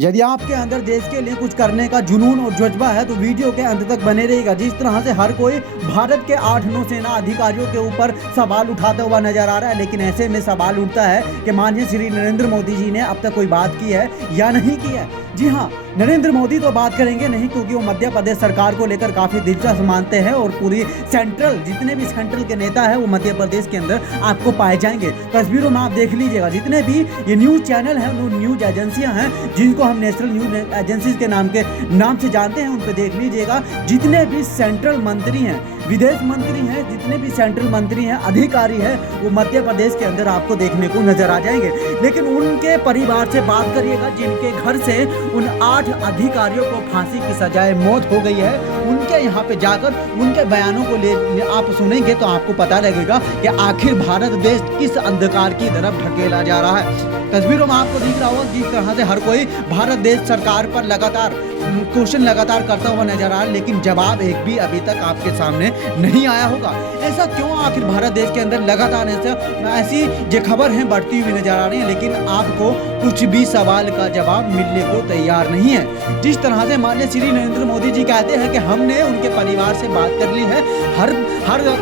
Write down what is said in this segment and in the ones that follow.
यदि आपके अंदर देश के लिए कुछ करने का जुनून और जज्बा है तो वीडियो के अंत तक बने रहेगा। जिस तरह से हर कोई भारत के 8-9 सेना अधिकारियों के ऊपर सवाल उठाता हुआ नजर आ रहा है, लेकिन ऐसे में सवाल उठता है कि माननीय श्री नरेंद्र मोदी जी ने अब तक कोई बात की है या नहीं की है। जी हाँ, नरेंद्र मोदी तो बात करेंगे नहीं, क्योंकि वो मध्य प्रदेश सरकार को लेकर काफ़ी दिलचस्प मानते हैं और पूरी सेंट्रल जितने भी सेंट्रल के नेता हैं वो मध्य प्रदेश के अंदर आपको पाए जाएंगे। तस्वीरों में आप देख लीजिएगा, जितने भी ये न्यूज़ चैनल हैं, वो न्यूज़ एजेंसियां हैं जिनको हम नेशनल न्यूज़ एजेंसीज के नाम से जानते हैं, उन पर देख लीजिएगा। जितने भी सेंट्रल मंत्री हैं, विदेश मंत्री हैं, जितने भी सेंट्रल मंत्री हैं, अधिकारी हैं, वो मध्य प्रदेश के अंदर आपको देखने को नजर आ जाएंगे। लेकिन उनके परिवार से बात करिएगा जिनके घर से उन 8 अधिकारियों को फांसी की सजाए मौत हो गई है, उनके यहाँ पे जाकर उनके बयानों को ले आप सुनेंगे तो आपको पता लगेगा कि आखिर भारत देश किस अंधकार की तरफ ढकेला जा रहा है। तस्वीरों में आपको दिख रहा होगा जिस तरह से हर कोई भारत देश सरकार पर लगातार क्वेश्चन करता हुआ नजर आ रहा है, लेकिन जवाब एक भी अभी तक आपके सामने नहीं आया होगा। ऐसा क्यों आखिर भारत देश के अंदर लगातार ऐसी जो खबर है बढ़ती हुई नजर आ रही है, लेकिन आपको कुछ भी सवाल का जवाब मिलने को तैयार नहीं है। जिस तरह से माननीय श्री नरेंद्र मोदी जी कहते हैं कि हमने उनके परिवार से बात कर ली है, हर दुख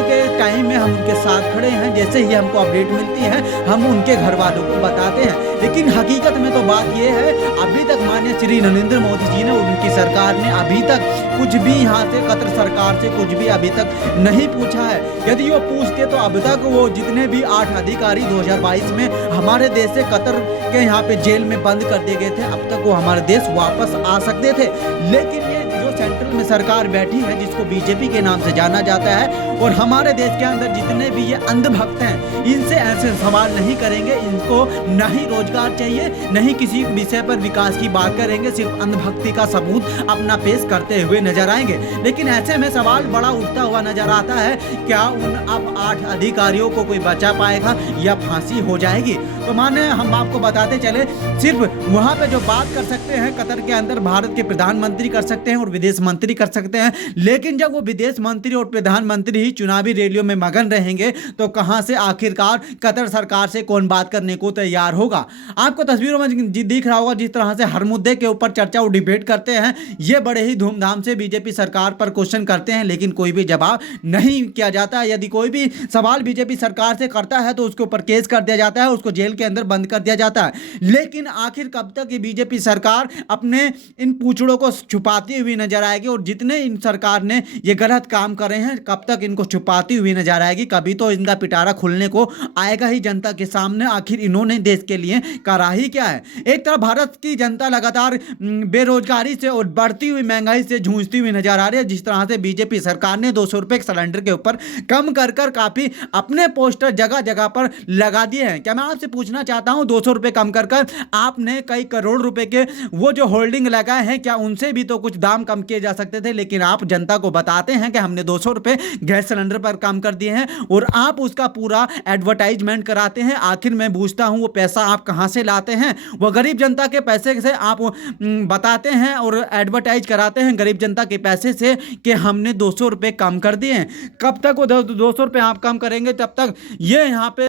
के टाइम में हम उनके साथ खड़े हैं, जैसे ही हमको अपडेट मिलती है हम उनके घर वालों को बताते हैं। लेकिन हकीकत में तो बात यह है, अभी तक माननीय श्री नरेंद्र मोदी जी ने, उनकी सरकार ने अभी तक कुछ भी यहाँ से कतर सरकार से कुछ भी अभी तक नहीं पूछा है। यदि वो पूछते तो अब तक वो जितने भी 8 अधिकारी 2022 में हमारे देश से कतर के यहाँ पे जेल में बंद कर दिए गए थे, अब तक वो हमारे देश वापस आ सकते थे। लेकिन ये जो सेंट्रल में सरकार बैठी है, जिसको बीजेपी के नाम से जाना जाता है, और हमारे देश के अंदर जितने भी ये अंधभक्त हैं, इनसे ऐसे सवाल नहीं करेंगे। इनको न ही रोजगार चाहिए, न ही किसी विषय पर विकास की बात करेंगे, सिर्फ अंधभक्ति का सबूत अपना पेश करते हुए नजर आएंगे। लेकिन ऐसे में सवाल बड़ा उठता हुआ नजर आता है, क्या उन अब 8 अधिकारियों को कोई बचा पाएगा या फांसी हो जाएगी? तो माने हम आपको बताते चले, सिर्फ वहां पे जो बात कर सकते हैं कतर के अंदर भारत के प्रधानमंत्री कर सकते हैं और विदेश मंत्री कर सकते हैं। लेकिन जब वो विदेश मंत्री और प्रधानमंत्री ही चुनावी रैलियों में मगन रहेंगे तो कहां से आखिरकार कतर सरकार से कौन बात करने को तैयार होगा? आपको तस्वीरों में दिख रहा होगा जिस तरह से हर मुद्दे के ऊपर चर्चा और डिबेट करते हैं, ये बड़े ही धूमधाम से बीजेपी सरकार पर क्वेश्चन करते हैं, लेकिन कोई भी जवाब नहीं किया जाता है। यदि कोई भी सवाल बीजेपी सरकार से करता है तो उसके ऊपर केस कर दिया जाता है, उसको जेल के अंदर बंद कर दिया जाता है। लेकिन आखिर कब तक ये बीजेपी सरकार अपने इन पूछड़ों को छुपाती हुई नजर आएगी, और जितने इन सरकार ने ये गलत काम करे हैं कब तक इनको छुपाती हुई नजर आएगी? कभी तो इनका पिटारा खुलने को आएगा ही जनता के सामने। आखिर इन्होंने देश के लिए करा ही क्या है? एक तरफ भारत की जनता लगातार बेरोजगारी से और बढ़ती हुई महंगाई से जूझती हुई नजर आ रही है। जिस तरह से बीजेपी सरकार ने 200 रुपए सिलेंडर के ऊपर कम कर काफी अपने पोस्टर जगह जगह पर लगा दिए हैं। क्या मैं आपसे पूछना चाहता हूं, 200 रुपए कम कर आपने कई करोड़ रुपए के वो जो होल्डिंग लगाए हैं, क्या उनसे भी तो कुछ दाम कम किए जा सकते थे? लेकिन आप जनता को बताते हैं कि हमने 200 रुपए गैस सिलेंडर पर कम कर दिए हैं, और आप उसका पूरा एडवर्टाइजमेंट कराते हैं। आखिर मैं पूछता हूं, वो पैसा आप कहां से लाते हैं? वो गरीब जनता के पैसे से आप बताते हैं और एडवर्टाइज कराते हैं गरीब जनता के पैसे से कि हमने 200 रुपए कम कर दिए हैं। कब तक वो 200 रुपए आप कम करेंगे? तब तक ये यहाँ पे